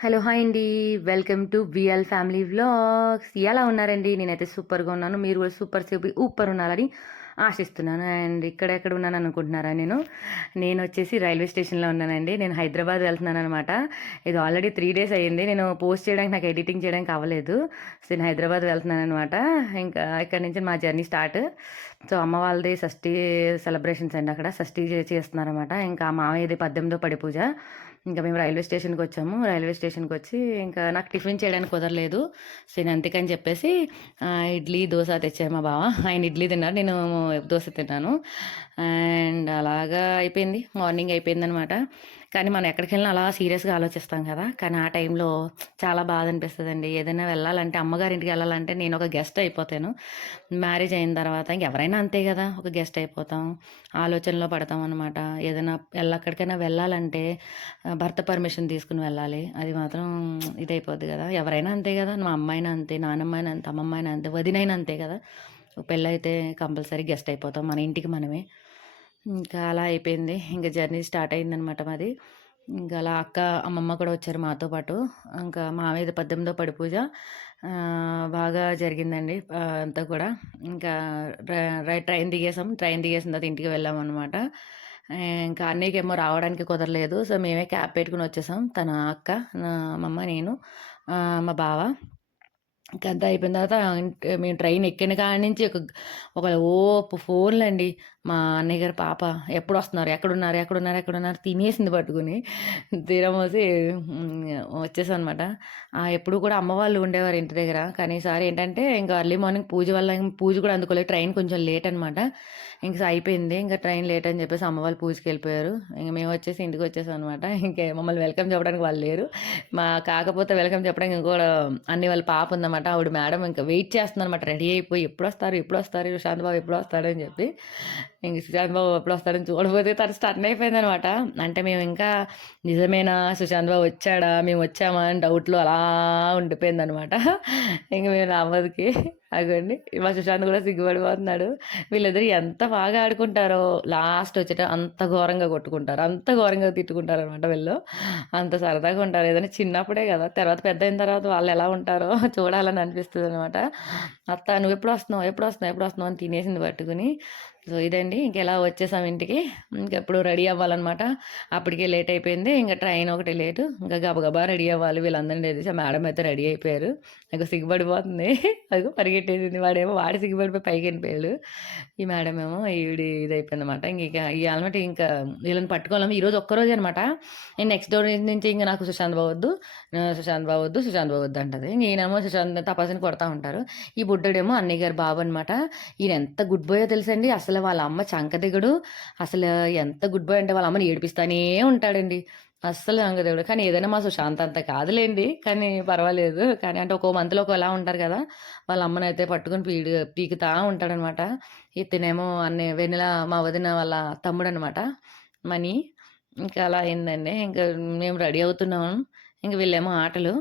Hello! Hi అండి. Welcome to VL family vlogs. ఎలా ఉన్నారండి? నేనైతే సూపర్‌గా ఉన్నాను. మీరు కూడా ఊపర్ ఉండాలని ఆశిస్తున్నాను. అండ్ ఇక్కడెక్కడ ఉన్నాను అనుకుంటున్నారా నేనొచ్చేసి రైల్వే స్టేషన్‌లో ఉన్నానండి. నేను హైదరాబాద్ వెళ్తున్నాననమాట. ఇది ఆల్రెడీ 3 డేస్ అయ్యింది. నేను పోస్ట్ చేయడానికి నాకు ఎడిటింగ్ చేయడానికి అవ్వలేదు. సో, నేను హైదరాబాద్ వెళ్తున్నాననమాట. ఇంకా ఇక్కడి నుంచి మా జర్నీ స్టార్ట్. సో, అమ్మ వాళ్ళది షష్ఠి సెలబ్రేషన్స్ అండి అక్కడ. షష్ఠి చేస్తున్నారనమాట. ఇంకా మామయ్యది 18వ పడి పూజ. ఇంకా మేము రైల్వే స్టేషన్‌కి వచ్చాము. రైల్వే స్టేషన్‌కి వచ్చి ఇంకా నాకు టిఫిన్ చేయడానికి కుదరలేదు. సో, నేను అందుకని చెప్పేసి ఇడ్లీ, దోస తెచ్చారు మా బావ. ఆయన ఇడ్లీ తిన్నారు. నేను దోస తిన్నాను. అండ్ అలాగా అయిపోయింది. మార్నింగ్ అయిపోయిందనమాట. కానీ మనం ఎక్కడికెళ్ళినా అలా సీరియస్‌గా ఆలోచిస్తాం కదా! కానీ ఆ టైంలో చాలా బాధ అనిపిస్తదండి. ఏదైనా వెళ్ళాలంటే అమ్మగారింటికి వెళ్ళాలంటే నేను ఒక గెస్ట్ అయిపోతాను. మ్యారేజ్ అయిన తర్వాత ఇంకెవరైనా అంతే కదా! ఒక గెస్ట్ అయిపోతాం. ఆలోచనలో పడతాం అనమాట. ఏదైనా ఎక్కడికైనా వెళ్ళాలంటే భర్త పర్మిషన్ తీసుకొని వెళ్ళాలి. అది మాత్రం ఇదైపోద్ది కదా! ఎవరైనా అంతే కదా! మా అమ్మాయినా అంతే, నానమ్మైనా అంతే, అమ్మమ్మైనా అంతే, వదినైనా అంతే కదా! పెళ్ళైతే కంపల్సరీ గెస్ట్ అయిపోతాం మన ఇంటికి మనమే. ఇంకా అలా అయిపోయింది. ఇంక జర్నీ స్టార్ట్ అయిందనమాట మాది. ఇంకా అలా అక్క, అమ్మమ్మ కూడా వచ్చారు మాతో పాటు. ఇంకా మామయ్యది 18వ పడి పూజ బాగా జరిగిందండి అంతా కూడా. ఇంకా ట్రైన్ దిగేసాం. ట్రైన్ దిగేసిన తర్వాత ఇంటికి వెళ్ళామనమాట. ఇంకా అన్నయ్యకేమో రావడానికి కుదరలేదు. సో, మేమే క్యాబ్ పెట్టుకొని వచ్చేసాం. తన అక్క, అమ్మమ్మ, నేను, మా బావ. ఇంకంతా అయిపోయిన తర్వాత మేము ట్రైన్ ఎక్కిన కాడి నుంచి ఒక ఫోన్లండి. మా అన్నయ్య గారి పాప ఎప్పుడొస్తున్నారు? ఎక్కడున్నారు? ఎక్కడున్నారు? ఎక్కడున్నారు? తినేసింది పట్టుకొని. తీరమోసి వచ్చేసామనమాట. ఎప్పుడు కూడా అమ్మ వాళ్ళు ఉండేవారు ఇంటి దగ్గర. కానీ ఈసారి ఏంటంటే ఇంకా ఎర్లీ మార్నింగ్ పూజ వల్ల పూజ కూడా అందుకోలేదు. ట్రైన్ కొంచెం లేట్ అనమాట. ఇంక అయిపోయింది. ఇంకా ట్రైన్ లేట్ అని చెప్పేసి అమ్మ వాళ్ళు పూజకెళ్ళిపోయారు. ఇంక మేము వచ్చేసి ఇంటికి వచ్చేసామనమాట. ఇంక మమ్మల్ని వెల్కమ్ చెప్పడానికి వాళ్ళు లేరు. కాకపోతే వెల్కమ్ చెప్పడానికి అన్నయ్య వాళ్ళ పాప ఉందన్నమాట. ఆవిడ మేడం ఇంకా వెయిట్ చేస్తుందన్నమాట. రెడీ అయిపోయి ఎప్పుడొస్తారు? ఎప్పుడొస్తారు? సుశాంత్ బాబు ఎప్పుడొస్తాడు? అని చెప్పి. ఇంక సుశాంత్ బాబు ఎప్పుడొస్తాడని చూడబోతే తను స్టన్ అయిపోయిందనమాట. అంటే మేము ఇంకా నిజమేనా? సుశాంత్ బాబు వచ్చాడా? మేము వచ్చామా? అని డౌట్‌లో అలా ఉండిపోయిందనమాట. ఇంక మేము నవ్వదుకి అగోండి మా సుశాంత్ కూడా సిగ్గుపడిపోతున్నాడు. వీళ్ళిద్దరు ఎంత బాగా ఆడుకుంటారో లాస్ట్ వచ్చేట అంత ఘోరంగా కొట్టుకుంటారు. అంత ఘోరంగా తిట్టుకుంటారనమాట వీళ్ళు. అంత సరదాగా ఉంటారు. ఏదైనా చిన్నప్పుడే కదా! తర్వాత పెద్దయిన తర్వాత వాళ్ళు ఎలా ఉంటారో చూడాలని అనిపిస్తదనమాట. అత్త నువ్వెప్పుడు వస్తున్నావు? ఎప్పుడు వస్తున్నావు? ఎప్పుడు వస్తున్నావు? అని తినేసింది పట్టుకొని. సో, ఇదండి. ఇంకెలా వచ్చేసాం ఇంటికి. ఇంకెప్పుడు రెడీ అవ్వాలనమాట. అప్పటికే లేట్ అయిపోయింది. ఇంక ట్రైన్ ఒకటి లేటు. ఇంకా గబగబా రెడీ అవ్వాలి. వీళ్ళందరిని లేపేసి మేడం అయితే రెడీ అయిపోయారు. నాకు సిగ్గుపడిపోతుంది. అదిగో పరిగెట్టేసింది. వాడు సిగ్గుపడిపోయి పైకెళ్ళిపోయాడు. ఈ మేడం ఏమో ఈవిడ ఇదయిపోయిందనమాట. ఇంకా వీళ్ళని పట్టుకోలేము. ఈరోజు ఒక్కరోజే అనమాట. నేను నెక్స్ట్ డోర్ నుంచి ఇంక నాకు సుశాంత్ బావ వద్దు, సుశాంత్ బావ వద్దు, సుశాంత్ బావ వద్దు అంటది. నేనేమో సుశాంత్ తపాసుని కొడతా ఉంటారు. ఈ బుడ్డోడేమో అన్నయ్య గారి బాబు అనమాట. ఈయన ఎంత గుడ్ బాయో తెలుసండి. అసలు వాళ్ళ అమ్మ చంక దిగడు. అసలు ఎంత గుడ్ బాయ్ అంటే వాళ్ళ అమ్మని ఏడిపిస్తానే ఉంటాడండి. అస్సలు చంకదిగడు. కానీ ఏదైనా మా సుశాంత్ అంత కాదులేండి. కానీ పర్వాలేదు. కానీ అంటే ఒక్కో మంత్‌లో ఒకోలా ఉంటారు కదా! వాళ్ళ అమ్మనైతే పట్టుకొని పీకుతా ఉంటాడనమాట. ఇతనేమో వెన్నెల మా వదిన వాళ్ళ తమ్ముడనమాట మనీ. ఇంకా అలా అయిందండి. ఇంకా మేము రెడీ అవుతున్నాము. ఇంక వీళ్ళేమో ఆటలు.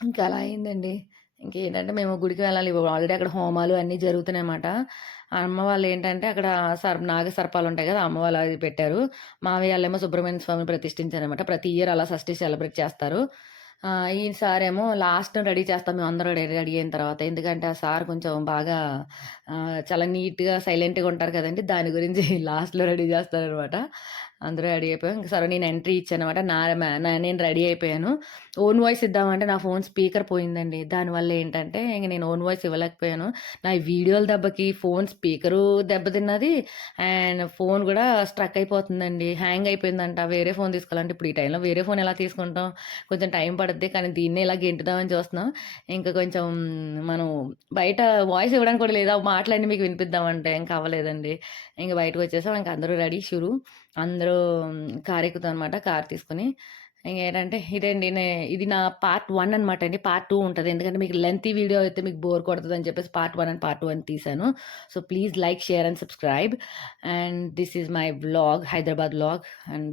ఇంకా అలా అయిందండి. ఇంకేంటంటే మేము గుడికి వెళ్ళాలి. ఆల్రెడీ అక్కడ హోమాలు అన్నీ జరుగుతున్నాయన్నమాట. అమ్మ వాళ్ళేంటంటే అక్కడ నాగ సర్పాలుంటాయి గదా! అమ్మ వాళ్ళు అది పెట్టారు. మావయ్య ఆళ్ళేమో సుబ్రహ్మణ్య స్వామిని ప్రతిష్ఠించారన్నమాట. ప్రతి ఇయర్ అలా షష్ఠి సెలబ్రేట్ చేస్తారు. ఈసారేమో లాస్ట్ రెడీ చేస్తాం మేమందరం రెడీ అయిన తర్వాత. ఎందుకంటే ఆ సార్ కొంచెం బాగా చాలా నీట్‌గా, సైలెంట్‌గా ఉంటారు కదండీ! దాని గురించి లాస్ట్‌లో రెడీ చేస్తారనమాట. అందరూ రెడీ అయిపోయాం. ఇంక సరే నేను ఎంట్రీ ఇచ్చాననమాట. నేను రెడీ అయిపోయాను. ఓన్ వాయిస్ ఇద్దామంటే నా ఫోన్ స్పీకర్ పోయిందండి. దానివల్ల ఏంటంటే ఇంక నేను ఓన్ వాయిస్ ఇవ్వలేకపోయాను. నా వీడియోల దెబ్బకి ఫోన్ స్పీకరు దెబ్బతిన్నది. అండ్ ఫోన్ గూడా స్ట్రక్ అయిపోతుందండి. హ్యాంగ్ అయిపోయిందంట. వేరే ఫోన్ తీసుకోవాలంటే ఇప్పుడు ఈ టైంలో వేరే ఫోన్ ఎలా తీసుకుంటాం? కొంచెం టైం పడుద్ది. కానీ దీన్నే ఇలా గెంటుదామని చూస్తున్నాం. ఇంకా కొంచెం మనం బయట వాయిస్ ఇవ్వడానికి కూడా లేదు. ఆ మాటలన్నీ మీకు వినిపిద్దామంటే ఇంక అవ్వలేదండి. ఇంక బయటకొచ్చేసాం. ఇంక అందరూ రెడీ అందరూ కారెక్కుతామనమాట. కారు తీసుకొని. ఇంకేంటంటే ఇదండి. ఇది నా పార్ట్ 1 అనమాట అండి. పార్ట్ 2 ఉంటది. ఎందుకంటే మీకు లెంతీ వీడియో అయితే మీకు బోర్ కొడతదని చెప్పేసి పార్ట్ 1 అండ్ పార్ట్ 2 అని తీశాను. So, please like, share and subscribe. And this is my vlog, Hyderabad vlog. And